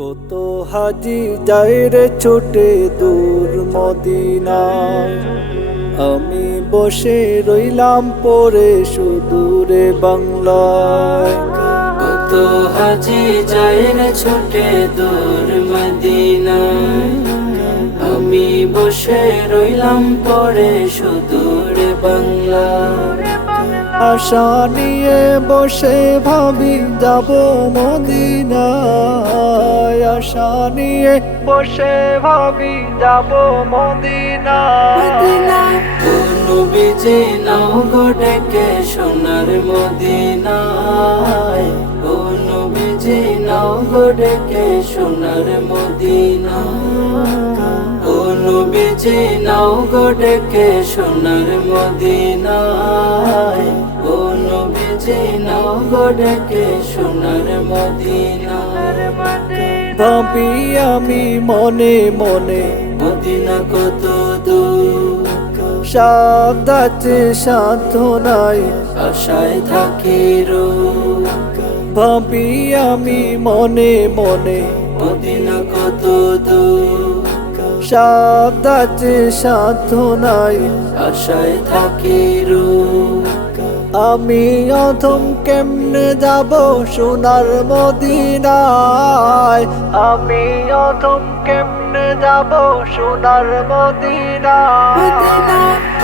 কত হাজি যায় রে ছোটে দূর মদিনায়, আমি বসে রইলাম পরে সুদূরে বাংলায়। কত হাজি যায় রে ছোটে দূর মদিনায়, আমি বসে রইলাম পরে সুদূরে বাংলায়। আশা নিয়ে বসে ভাবি যাব মদিনায়, আশা নিয়ে বসে ভাবি যাব মদিনায়। ও নবীজি নাও গো ডেকে সোনার মদিনায়, ও নবীজি নাও গো ডেকে সোনার মদিনায়, ও নবীজি নাও গো ডেকে সোনার মদিনায়, ও নবীজি নাও গো ডেকে সোনার মদিনায়। ভাবি আমি মনে মনে মদিনা কত দূর, সাধ্য আছে সাধ্য নাই, আশায় থাকি রোজ। ভাবি আমি মনে মনে মদিনা কত দূর, সাধ্য আছে সাধ্য নাই, আশায় থাকি রোজ। আমি অথম কেমনে যাব সোনার মদিনায়, আমি অথম কেমনে যাব সোনার মদিনায়।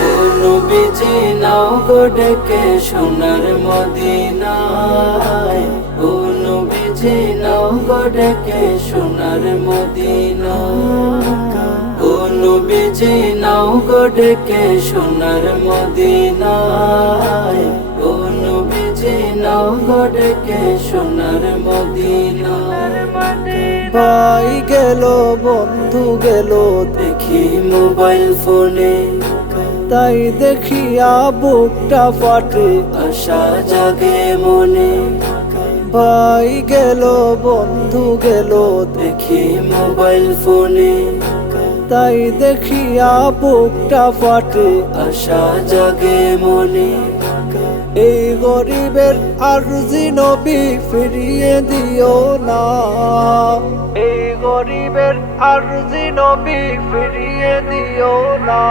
ও নবীজি নাও গো ডেকে সোনার মদিনায়, ও নবীজি নাও গো ডেকে সোনার মদিনায়, ও নবীজি নাও গো ডেকে সোনার মদিনায়, ও নবীজি নাও গো ডেকে সোনার মদিনায়। ভাই গেল বন্ধু গেল দেখি মোবাইল ফোনে, তাই দেখিয়া বুকটা ফাটে, আশা জাগে মনে। ভাই গেল বন্ধু গেল দেখি মোবাইল ফোনে, তাই দেখিয়া বুকটা ফাটে, আশা জাগে মনে। এই গরিবের আরজি নবী ফিরিয়ে দিও না, এই গরিবের আরজি নবী ফিরিয়ে দিও না।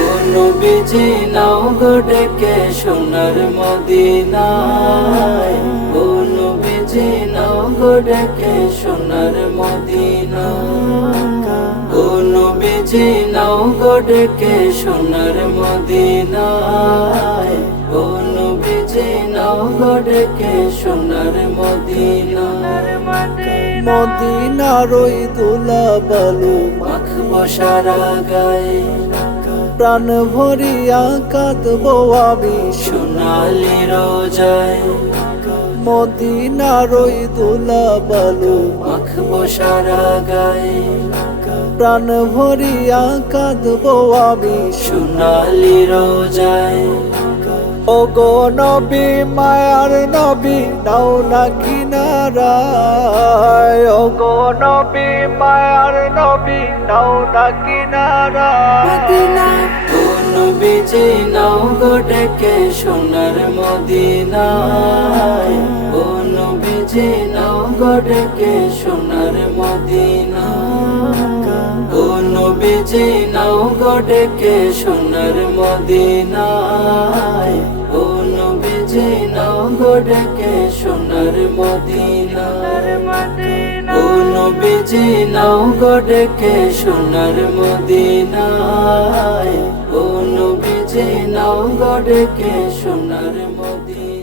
ও নবীজি নাও গো ডেকে সোনার মদিনায়, ও নবীজি নাও গো ডেকে সোনার মদিনায়, ও নবীজি নাও গো ডেকে সোনার মদিনায়, ও নবীজি নাও গো ডেকে সোনার মদিনায়। মদিনার ওই দোলা বালু মাখবো সারা গায়ে, প্রাণ ভরিয়া কাঁদবো আমি সোনালি রোজায়। মদিনার ওই দোলা বালু মাখবো সারা গায়ে, প্রাণ ভরিয়া কাঁদবো আমি সোনালি রোজায়। ও গো নবী মায়ার নবী নাও না কিনারায়, ও গো নবী মায়ার নবী নাও না কিনারায়। ও নবীজি নাও গো ডেকে সোনার মদিনায়, ও নবীজি নাও গো ডেকে সোনার মদিনায়, ও নবীজি নাও গো ডেকে সোনার মদিনায়, ও নবীজি নাও গো ডেকে সোনার মদিনায়, ও নবীজি নাও গো ডেকে সোনার মদিনায়, ও নবীজি নাও গো ডেকে সোনার মদিনায়।